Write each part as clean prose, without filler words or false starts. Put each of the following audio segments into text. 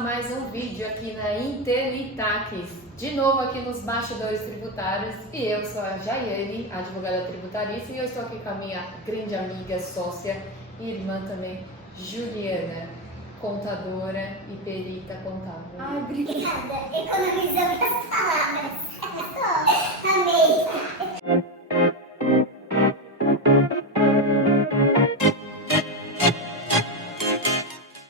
mais um vídeo aqui na Intelitaques, de novo aqui nos bastidores tributários, e eu sou a Jaiane, advogada tributarista, e eu estou aqui com a minha grande amiga, sócia e irmã também, Juliana, contadora e perita contábil. Ai, obrigada, economizamos as palavras. Amei.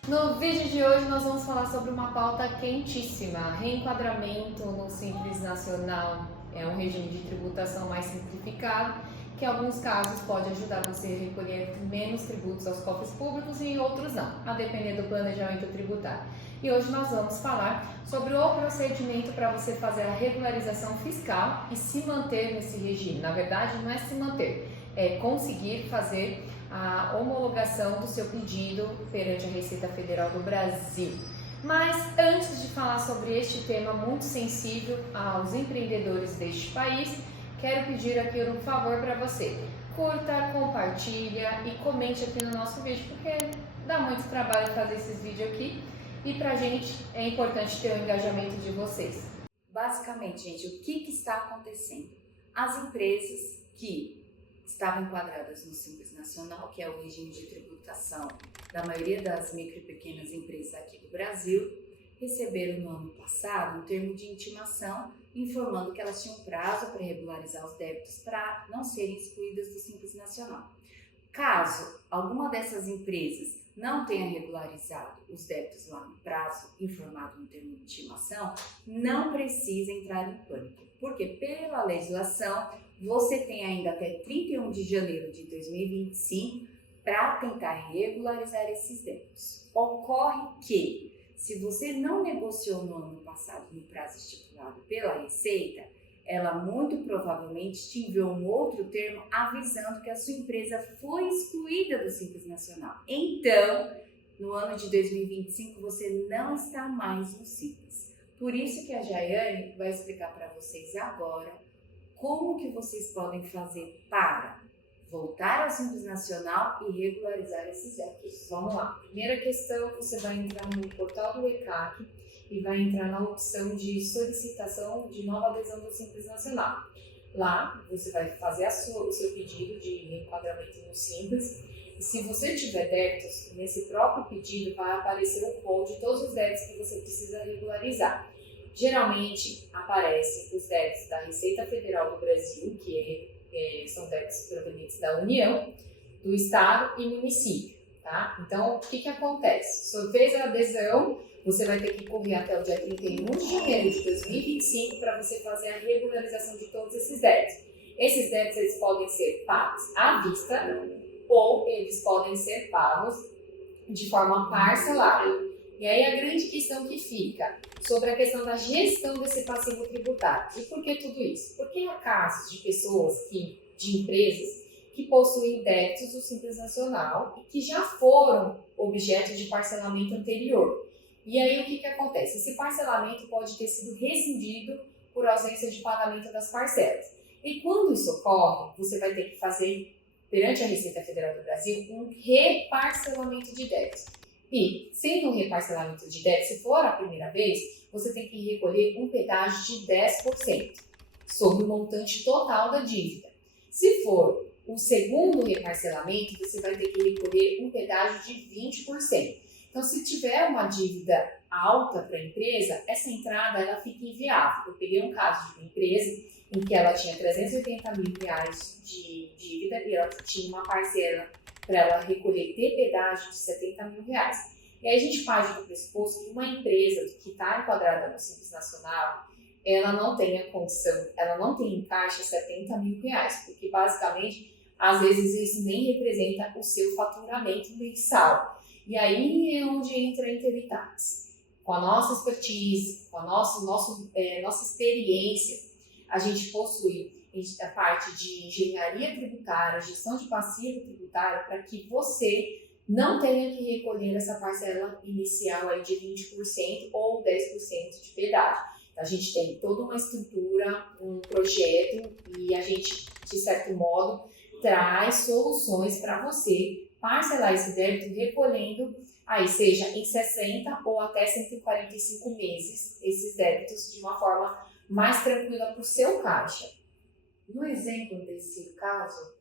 No vídeo de hoje nós vamos falar sobre uma pauta quentíssima, reenquadramento no Simples Nacional. É um regime de tributação mais simplificado, que em alguns casos pode ajudar você a recolher menos tributos aos cofres públicos e em outros não, a depender do planejamento tributário. E hoje nós vamos falar sobre o procedimento para você fazer a regularização fiscal e se manter nesse regime. Na verdade, não é se manter, é conseguir fazer a homologação do seu pedido perante a Receita Federal do Brasil. Mas antes de falar sobre este tema muito sensível aos empreendedores deste país, quero pedir aqui um favor para você. Curta, compartilha e comente aqui no nosso vídeo, porque dá muito trabalho fazer esses vídeos aqui e pra gente é importante ter o engajamento de vocês. Basicamente, gente, o que está acontecendo? As empresas que estavam enquadradas no Simples Nacional, que é o regime de tributação da maioria das micro e pequenas empresas aqui do Brasil, receberam no ano passado um termo de intimação informando que elas tinham prazo para regularizar os débitos para não serem excluídas do Simples Nacional. Caso alguma dessas empresas não tenha regularizado os débitos lá no prazo informado no termo de intimação, não precisa entrar em pânico, porque pela legislação você tem ainda até 31 de janeiro de 2025 para tentar regularizar esses débitos. Ocorre que, se você não negociou no ano passado no prazo estipulado pela Receita, ela muito provavelmente te enviou um outro termo avisando que a sua empresa foi excluída do Simples Nacional. Então, no ano de 2025, você não está mais no Simples. Por isso que a Jaiane vai explicar para vocês agora como que vocês podem fazer para voltar ao Simples Nacional e regularizar esses débitos. Vamos lá. Primeira questão, você vai entrar no portal do ECAC e vai entrar na opção de solicitação de nova adesão do Simples Nacional. Lá, você vai fazer o seu pedido de reenquadramento no Simples. E se você tiver débitos, nesse próprio pedido vai aparecer o código de todos os débitos que você precisa regularizar. Geralmente aparecem os débitos da Receita Federal do Brasil, que são débitos provenientes da União, do Estado e município, tá? Então, o que acontece? Se você fez a adesão, você vai ter que correr até o dia 31 de janeiro de 2025 para você fazer a regularização de todos esses débitos. Esses débitos eles podem ser pagos à vista ou eles podem ser pagos de forma parcelada. E aí a grande questão que fica sobre a questão da gestão desse passivo tributário. E por que tudo isso? Porque há casos de pessoas, de empresas, que possuem débitos do Simples Nacional e que já foram objeto de parcelamento anterior. E aí o que acontece? Esse parcelamento pode ter sido rescindido por ausência de pagamento das parcelas. E quando isso ocorre, você vai ter que fazer, perante a Receita Federal do Brasil, um reparcelamento de débitos. E, sendo um reparcelamento de débitos, se for a primeira vez, você tem que recolher um pedágio de 10% sobre o montante total da dívida. Se for o segundo reparcelamento, você vai ter que recolher um pedágio de 20%. Então, se tiver uma dívida alta para a empresa, essa entrada ela fica inviável. Eu peguei um caso de uma empresa em que ela tinha R$380 mil de dívida e ela tinha uma parcela para ela recolher de pedágio de R$70 mil. E aí a gente parte do pressuposto que uma empresa que está enquadrada no Simples Nacional, ela não tem a condição, ela não tem em caixa R$70 mil, porque basicamente, às vezes isso nem representa o seu faturamento mensal. E aí é onde entra a Intelitaques. Com a nossa expertise, com a nossa experiência, a gente possui a parte de engenharia tributária, gestão de passivo tributário, para que você não tenha que recolher essa parcela inicial aí de 20% ou 10% de pedágio. A gente tem toda uma estrutura, um projeto e a gente, de certo modo, traz soluções para você parcelar esse débito recolhendo, aí seja em 60 ou até 145 meses, esses débitos de uma forma mais tranquila para o seu caixa. No exemplo desse caso,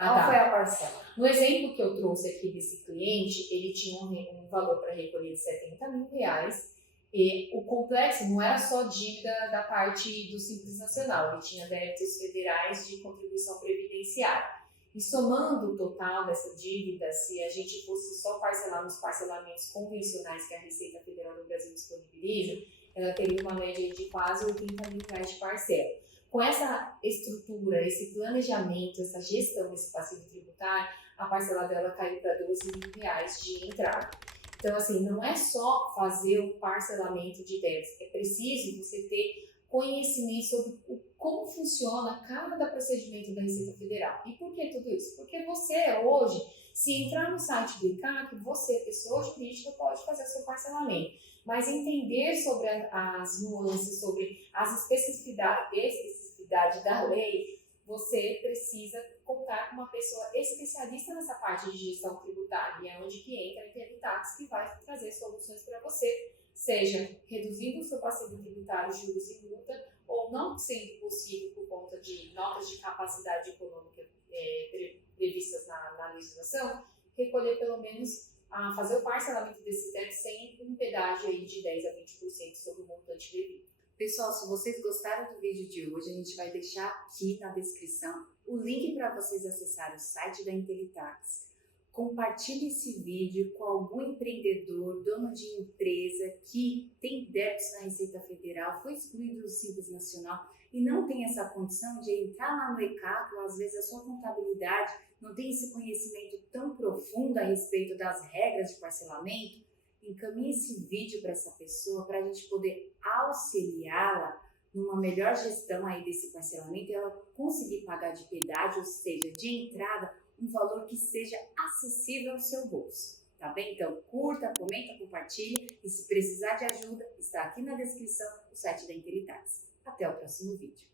Ah, qual tá. foi a parcela? No exemplo que eu trouxe aqui desse cliente, ele tinha um valor para recolher de R$ 70.000 e o complexo não era só dívida da parte do Simples Nacional, ele tinha débitos federais de contribuição previdenciária. E somando o total dessa dívida, se a gente fosse só parcelar nos parcelamentos convencionais que a Receita Federal do Brasil disponibiliza, ela teria uma média de quase R$ 80.000 de parcela. Com essa estrutura, esse planejamento, essa gestão desse passivo tributário, a parcela dela caiu para R$ 12.000 de entrada. Então, assim, não é só fazer o parcelamento de débitos, é preciso você ter conhecimento sobre como funciona cada procedimento da Receita Federal. E por que tudo isso? Porque você, hoje, se entrar no site do ICAC, você, pessoa jurídica, pode fazer o seu parcelamento. Mas entender sobre as nuances, sobre as especificidades da lei, você precisa contar com uma pessoa especialista nessa parte de gestão tributária, e é onde que entra a Intelitax, que vai trazer soluções para você, seja reduzindo o seu passivo tributário, juros e multa, ou não sendo possível por conta de notas de capacidade econômica previstas na legislação, recolher pelo menos, fazer o parcelamento desses débitos sem um pedágio aí de 10% a 20% sobre o montante devido. Pessoal, se vocês gostaram do vídeo de hoje, a gente vai deixar aqui na descrição o link para vocês acessarem o site da Intelitax. Compartilhe esse vídeo com algum empreendedor, dono de empresa que tem débitos na Receita Federal, foi excluído do Simples Nacional e não tem essa condição de entrar lá no ECAC, ou às vezes a sua contabilidade não tem esse conhecimento tão profundo a respeito das regras de parcelamento. Encaminhe esse vídeo para essa pessoa, para a gente poder auxiliá-la numa melhor gestão aí desse parcelamento e ela conseguir pagar de pedágio, ou seja, de entrada, um valor que seja acessível ao seu bolso, tá bem? Então, curta, comenta, compartilhe e se precisar de ajuda, está aqui na descrição o site da Intelitax. Até o próximo vídeo.